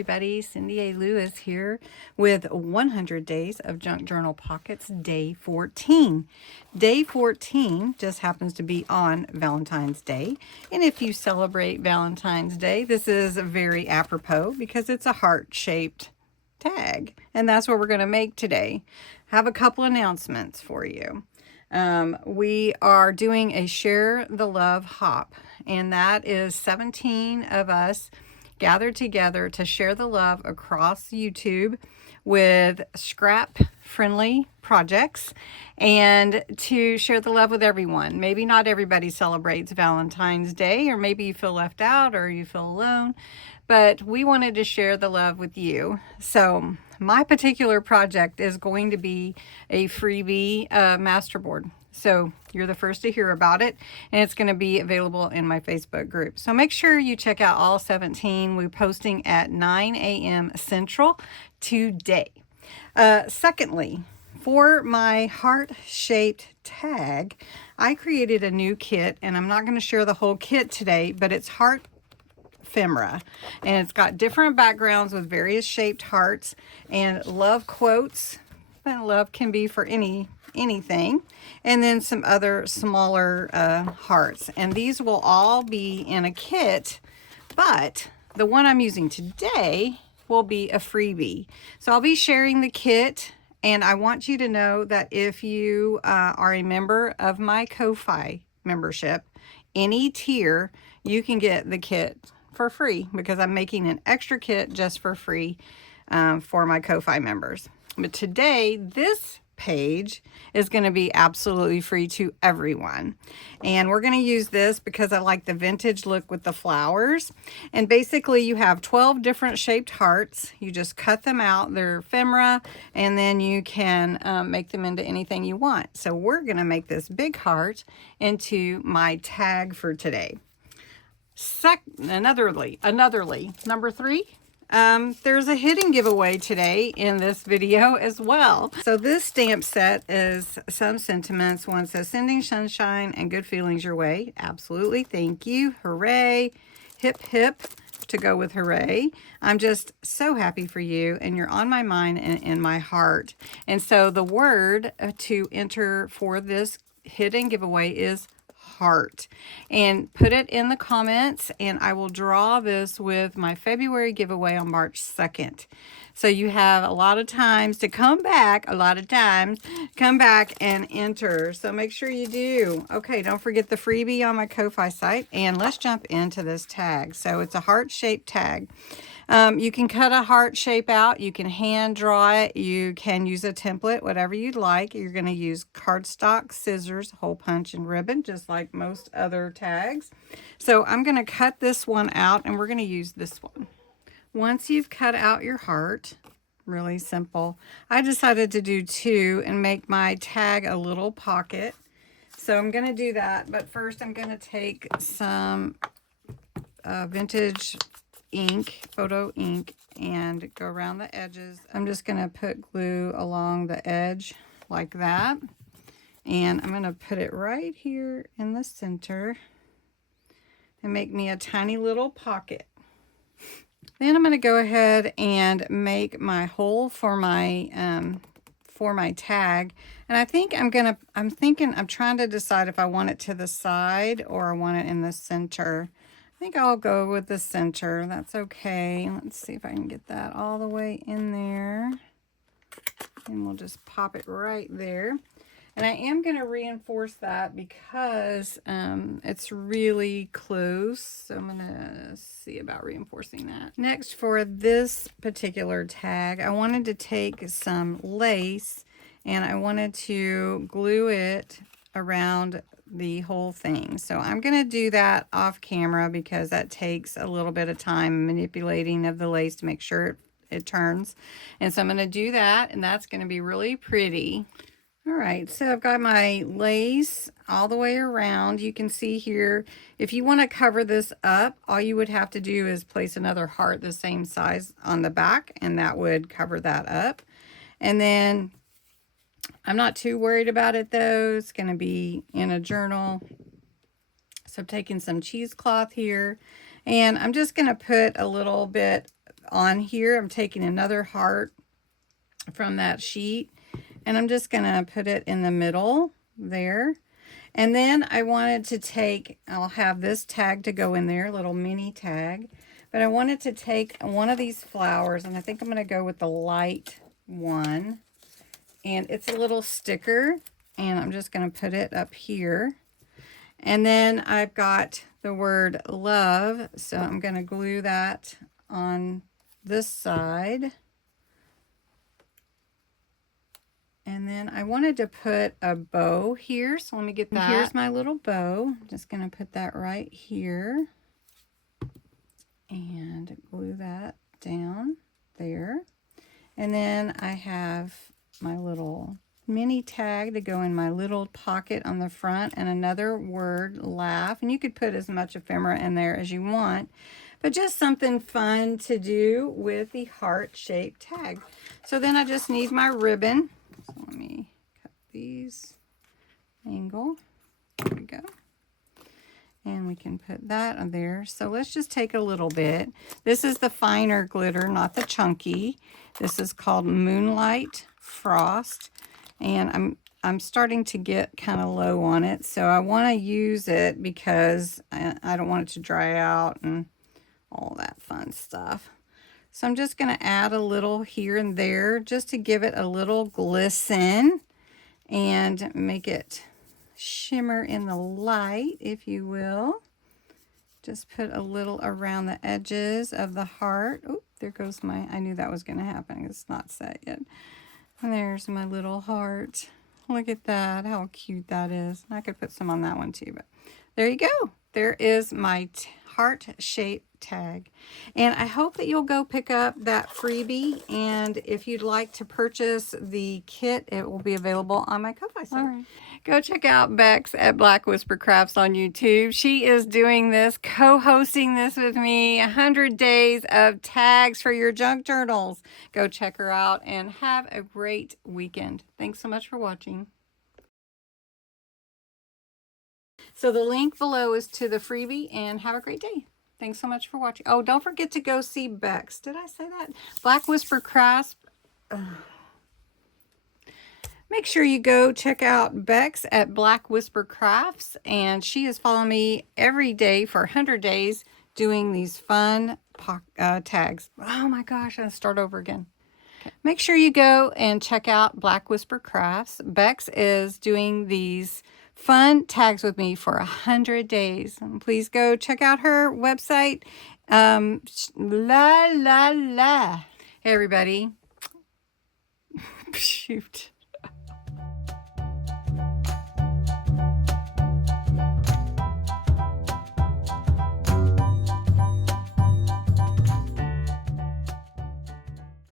everybody, Cindy A. Lewis here with 100 Days of Junk Journal Pockets, Day 14. Day 14 just happens to be on Valentine's Day, and if you celebrate Valentine's Day, this is very apropos because it's a heart-shaped tag, and that's what we're going to make today. Have a couple announcements for you. We are doing a Share the Love hop, and that is 17 of us gathered together to share the love across YouTube with scrap-friendly projects and to share the love with everyone. Maybe not everybody celebrates Valentine's Day, or maybe you feel left out or you feel alone, but we wanted to share the love with you. So my particular project is going to be a freebie masterboard. So you're the first to hear about it, and it's going to be available in my Facebook group. So make sure you check out all 17. We're posting at 9 a.m. Central today. Secondly, for my heart-shaped tag, I created a new kit, and I'm not going to share the whole kit today, but it's heart ephemera, and it's got different backgrounds with various shaped hearts and love quotes. And love can be for anything, and then some other smaller hearts, and these will all be in a kit, but the one I'm using today will be a freebie. So I'll be sharing the kit, and I want you to know that if you are a member of my Ko-Fi membership, any tier, you can get the kit for free because I'm making an extra kit just for free for my Ko-Fi members. But today, this page is going to be absolutely free to everyone. And we're going to use this because I like the vintage look with the flowers. And basically, you have 12 different shaped hearts. You just cut them out. They're ephemera, and then you can make them into anything you want. So we're going to make this big heart into my tag for today. Anotherly, number 3. There's a hidden giveaway today in this video as well. So this stamp set is Some Sentiments. One says, sending sunshine and good feelings your way. Absolutely. Thank you. Hooray. Hip, hip to go with hooray. I'm just so happy for you, and you're on my mind and in my heart. And so the word to enter for this hidden giveaway is heart, and put it in the comments, and I will draw this with my February giveaway on March 2nd. So you have a lot of times to come back, come back and enter. So make sure you do. Okay, don't forget the freebie on my Ko-Fi site, and let's jump into this tag. So it's a heart-shaped tag. You can cut a heart shape out, you can hand draw it, you can use a template, whatever you'd like. You're going to use cardstock, scissors, hole punch, and ribbon, just like most other tags. So I'm going to cut this one out, and we're going to use this one. Once you've cut out your heart, really simple, I decided to do 2 and make my tag a little pocket. So I'm going to do that, but first I'm going to take some vintage ink, photo ink, and go around the edges. I'm just going to put glue along the edge like that, and I'm going to put it right here in the center and make me a tiny little pocket. Then I'm going to go ahead and make my hole for my tag, and I'm trying to decide if I want it to the side or I want it in the center. I think I'll go with the center. That's okay. Let's see if I can get that all the way in there. And we'll just pop it right there. And I am going to reinforce that because it's really close. So I'm going to see about reinforcing that. Next, for this particular tag, I wanted to take some lace and I wanted to glue it around the whole thing. So I'm going to do that off camera because that takes a little bit of time manipulating of the lace to make sure it turns. And so I'm going to do that, and that's going to be really pretty. All right, so I've got my lace all the way around. You can see here, if you want to cover this up, all you would have to do is place another heart the same size on the back, and that would cover that up. And then I'm not too worried about it though. It's going to be in a journal. So I'm taking some cheesecloth here, and I'm just going to put a little bit on here. I'm taking another heart from that sheet, and I'm just going to put it in the middle there. And then I wanted to take, I'll have this tag to go in there, little mini tag. But I wanted to take one of these flowers, and I think I'm going to go with the light one. And it's a little sticker, and I'm just going to put it up here. And then I've got the word love, so I'm going to glue that on this side. And then I wanted to put a bow here, so let me get that. Here's my little bow. I'm just going to put that right here and glue that down there. And then I have my little mini tag to go in my little pocket on the front, and another word, laugh. And you could put as much ephemera in there as you want, but just something fun to do with the heart-shaped tag. So then I just need my ribbon. So let me cut these angle. There we go. And we can put that on there. So let's just take a little bit. This is the finer glitter, not the chunky. This is called Moonlight Frost. And I'm starting to get kind of low on it. So I want to use it because I don't want it to dry out and all that fun stuff. So I'm just going to add a little here and there just to give it a little glisten and make it shimmer in the light, if you will. Just put a little around the edges of the heart. Oh, there goes my, I knew that was going to happen. It's not set yet. And there's my little heart. Look at that, how cute that is. I could put some on that one too, but there you go. There is my heart-shaped tag. And I hope that you'll go pick up that freebie. And if you'd like to purchase the kit, it will be available on my Ko-Fi site. All right. Go check out Bexx at Black Whisper Crafts on YouTube. She is doing this, co-hosting this with me, 100 days of tags for your junk journals. Go check her out and have a great weekend. Thanks so much for watching. So the link below is to the freebie, and have a great day. Thanks so much for watching. Oh, don't forget to go see Bexx. Did I say that? Black Whisper Crafts. Make sure you go check out Bexx at Black Whisper Crafts, and she is following me every day for 100 days doing these fun tags. Oh my gosh, I'll start over again. Okay. Make sure you go and check out Black Whisper Crafts. Bexx is doing these fun tags with me for 100 days. And please go check out her website. Hey everybody. Shoot.